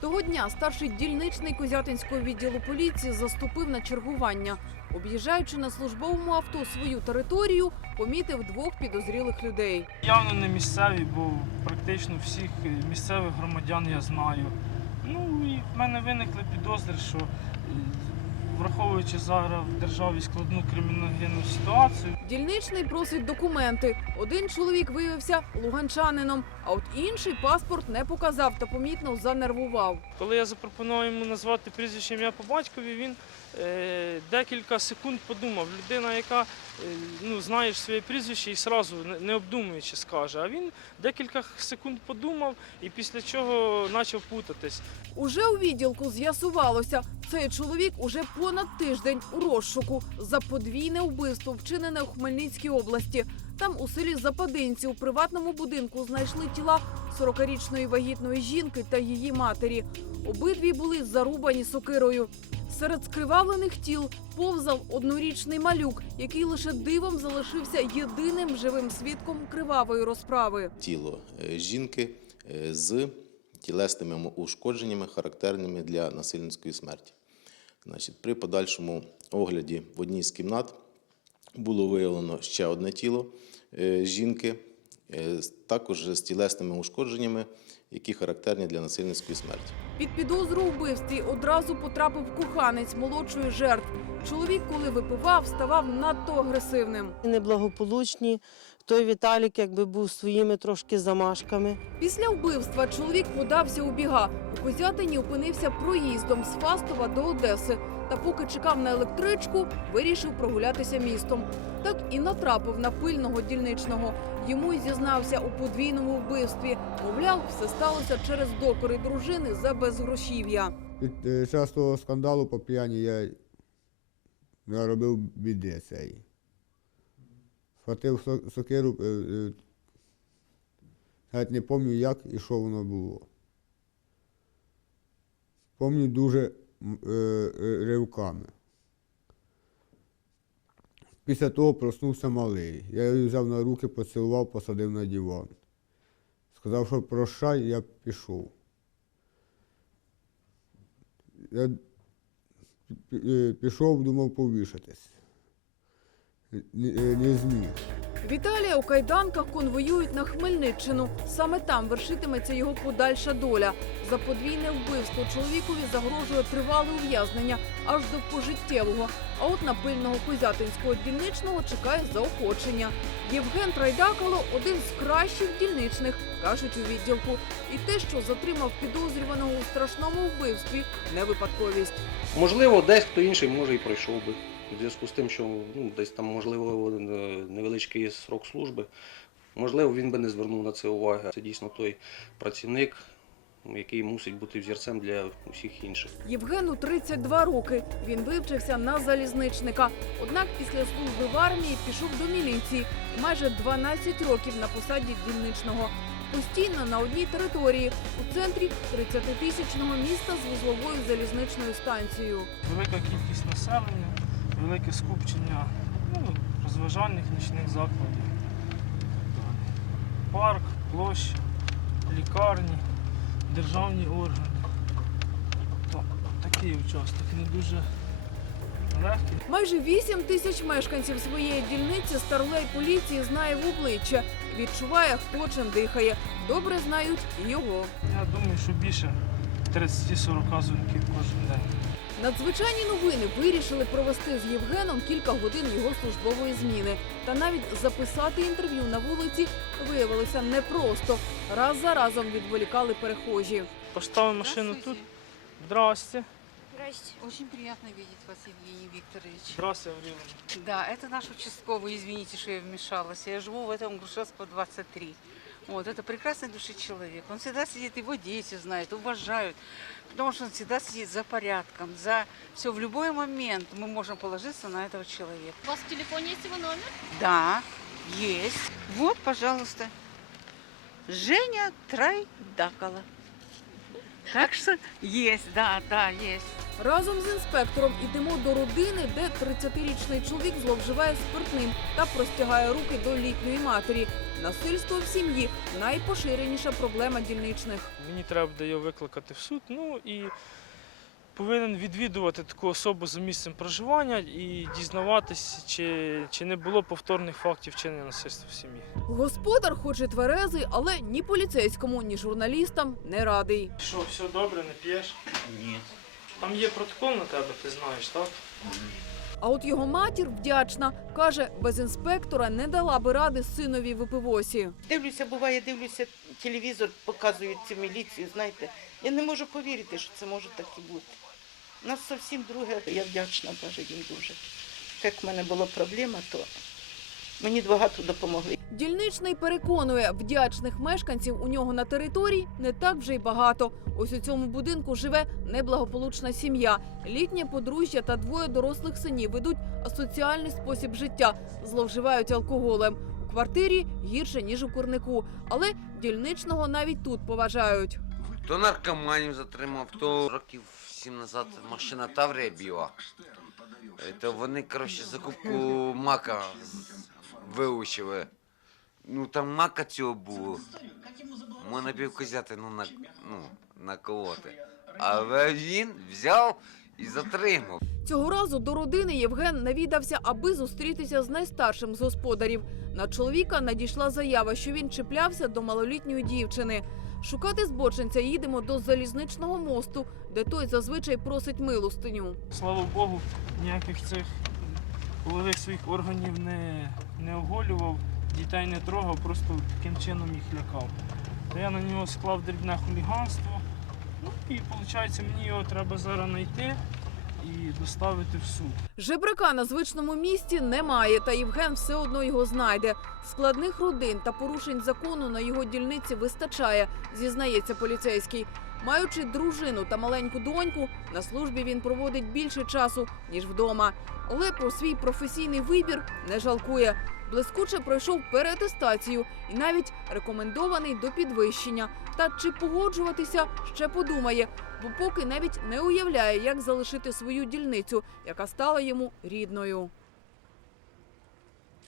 Того дня старший дільничний Козятинського відділу поліції заступив на чергування. Об'їжджаючи на службовому авто свою територію, помітив двох підозрілих людей. Явно не місцеві, бо практично всіх місцевих громадян я знаю. Ну і в мене виникли підозри, що е, враховуючи зараз в державі складну криміногенну ситуацію, Дільничний просить документи. Один чоловік виявився луганчанином, а от інший паспорт не показав та помітно занервував. коли я запропонував йому назвати прізвище ім'я по батькові, він е, декілька секунд подумав. Людина, яка е, ну, знає своє прізвище і сразу не- не обдумуючи скаже. А він декілька секунд подумав і після чого почав путатись. Уже у відділку з'ясувалося, цей чоловік уже понад тиждень у розшуку за подвійне вбивство, вчинене у Хмельницькій області. Там у селі Западинці у приватному будинку знайшли тіла 40-річної вагітної жінки та її матері. Обидві були зарубані сокирою. Серед скривавлених тіл повзав однорічний малюк, який лише дивом залишився єдиним живим свідком кривавої розправи. тіло е, жінки е, з тілесними ушкодженнями, характерними для насильницької смерті. Значить, при подальшому огляді в одній з кімнат було виявлено ще одне тіло е, жінки, е, з- також з тілесними ушкодженнями, які характерні для насильницької смерті. Під підозру у вбивстві одразу потрапив коханець молодшої жертв. Чоловік, коли випивав, ставав надто агресивним. неблагополучні. Той Віталік якби був своїми трошки замашками. Після вбивства чоловік подався у біга. У Козятині опинився проїздом з Фастова до Одеси. Та поки чекав на електричку, вирішив прогулятися містом. Так і натрапив на пильного дільничного. Йому й зізнався у подвійному вбивстві. Мовляв, все сталося через докори дружини за безгрошів'я. Під е, час того скандалу по п'яні я наробив біди цей. Схватив сокиру, е, е, навіть не пам'ятаю, як і що воно було. Пам'ятаю дуже е, е, ривками. Після того проснувся малий. Я його взяв на руки, поцілував, посадив на диван. Сказав, що прощай, я пішов. Я е, пішов, думав повішатись. Не, е, не зміг. Віталія у кайданках конвоюють на Хмельниччину. Саме там вершитиметься його подальша доля. За подвійне вбивство чоловікові загрожує тривале ув'язнення аж до пожиттєвого. А от на пильного козятинського дільничного чекає заохочення. Євген Трайдакало один з кращих дільничних, кажуть у відділку. І те, що затримав підозрюваного у страшному вбивстві, не випадковість. Можливо, десь хто інший може і пройшов би. У зв'язку з тим, що ну, десь там, можливо, невеличкий срок служби. Можливо, він би не звернув на це уваги. Це дійсно той працівник, який мусить бути взірцем для усіх інших. Євгену 32 роки. Він вивчився на залізничника. Однак після служби в армії пішов до міліції і майже 12 років на посаді дільничного. Постійно на одній території у центрі 30-тисячного міста з вузловою залізничною станцією. Велика кількість населення, велике скупчення ну, розважальних нічних закладів. Парк, площа, лікарні, державні органи. То, такий участок не дуже легкий. Майже 8 тисяч мешканців своєї дільниці старлей поліції знає в обличчя. Відчуває, хто чим дихає. Добре знають його. Я думаю, що більше 30-40 дзвінків кожен день. Надзвичайні новини вирішили провести з Євгеном кілька годин його службової зміни. Та навіть записати інтерв'ю на вулиці виявилося непросто. Раз за разом відволікали перехожі. Поставив машину тут. Здрасте. Здрасте. Очень приятно видеть вас, Евгений Викторович. Здрасте, Авріловна. Да, это наш участковый, извините, что я вмешалась. Я живу в этом Грушевского 23. Вот, это прекрасный души человек. Он всегда сидит, его дети знают, уважают, потому что он всегда сидит за порядком, за все. В любой момент мы можем положиться на этого человека. У вас в телефоне есть его номер? Да, есть. Вот, пожалуйста. Женя Трайдакала. Так что есть, да, да, есть. Разом з інспектором ідемо до родини, де 30-річний чоловік зловживає спиртним та простягає руки до літньої матері. насильство в сім'ї найпоширеніша проблема дільничних. Мені треба буде його викликати в суд. Ну і повинен відвідувати таку особу за місцем проживання і дізнаватись, чи, чи не було повторних фактів вчинення насильства в сім'ї. Господар, хоч і тверезий, але ні поліцейському, ні журналістам не радий. Що, все добре, не п'єш? Ні. Там є протокол на тебе, ти знаєш, так? А от його матір вдячна. Каже, без інспектора не дала би ради синові випивосі. Дивлюся, буває, дивлюся, телевізор показують цю міліцію, знаєте. Я не можу повірити, що це може так і бути. У нас зовсім друге. Я вдячна Боже їм дуже. Як в мене була проблема, то мені багато допомогли. Дільничний переконує, вдячних мешканців у нього на території не так вже й багато. Ось у цьому будинку живе неблагополучна сім'я. Літнє подружжя та двоє дорослих синів ведуть асоціальний спосіб життя, зловживають алкоголем. У квартирі гірше ніж у курнику, але дільничного навіть тут поважають. То наркоманів затримав, то років сім назад машина Таврія біла. Е, То вони, коротше, закупку мака вилучили. Ну там мака цього було. Можна півкозяти, ну, на, ну, наколоти. Але він взяв і затримав. Цього разу до родини Євген навідався, аби зустрітися з найстаршим з господарів. На чоловіка надійшла заява, що він чіплявся до малолітньої дівчини. Шукати збочинця їдемо до залізничного мосту, де той зазвичай просить милостиню. Слава Богу, ніяких цих полових своїх органів не, не оголював, дітей не трогав, просто таким чином їх лякав. То я на нього склав дрібне хуліганство. Ну і виходить, мені його треба зараз знайти і доставити в суд. Жебрака на звичному місці немає, та Євген все одно його знайде. Складних родин та порушень закону на його дільниці вистачає, зізнається поліцейський. Маючи дружину та маленьку доньку, на службі він проводить більше часу ніж вдома. Але про свій професійний вибір не жалкує. Блискуче пройшов переатестацію і навіть рекомендований до підвищення. Та чи погоджуватися ще подумає, бо поки навіть не уявляє, як залишити свою дільницю, яка стала йому рідною.